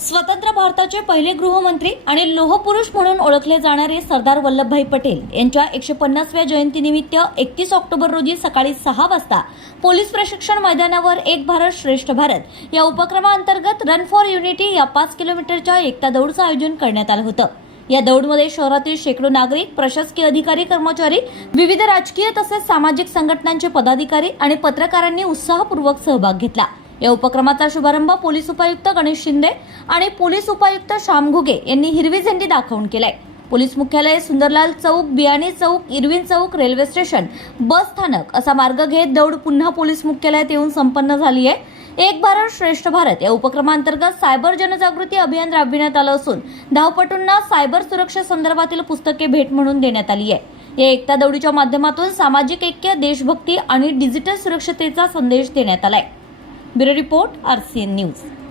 स्वतंत्र भारताचे पहिले गृहमंत्री आणि लोहपुरुष म्हणून ओळखले जाणारे सरदार वल्लभभाई पटेल यांच्या एकशे पन्नासव्या जयंतीनिमित्त एकतीस ऑक्टोबर रोजी सकाळी सहा वाजता पोलीस प्रशिक्षण मैदानावर एक भारत श्रेष्ठ भारत या उपक्रमाअंतर्गत रन फॉर युनिटी या पाच किलोमीटरच्या एकता दौडचं आयोजन करण्यात आलं होतं. या दौडमध्ये शहरातील शेकडो नागरिक प्रशासकीय अधिकारी कर्मचारी विविध राजकीय तसेच सामाजिक संघटनांचे पदाधिकारी आणि पत्रकारांनी उत्साहपूर्वक सहभाग घेतला. या उपक्रमाचा शुभारंभ पोलीस उपायुक्त गणेश शिंदे आणि पोलीस उपायुक्त श्याम घुगे यांनी हिरवी झेंडी दाखवून केलाय. पोलीस मुख्यालय सुंदरलाल चौक बियाणी चौक इरविन चौक रेल्वे स्टेशन बस स्थानक असा मार्ग घेत दौड पुन्हा पोलीस मुख्यालयात येऊन संपन्न झाली आहे एक भारत श्रेष्ठ भारत या उपक्रमांतर्गत सायबर जनजागृती अभियान राबविण्यात आलं असून धावपटूंना सायबर सुरक्षेसंदर्भातील पुस्तके भेट म्हणून देण्यात आली आहे या एकता दौडीच्या माध्यमातून सामाजिक ऐक्य देशभक्ती आणि डिजिटल सुरक्षतेचा संदेश देण्यात आलाय. Bureau report R C N news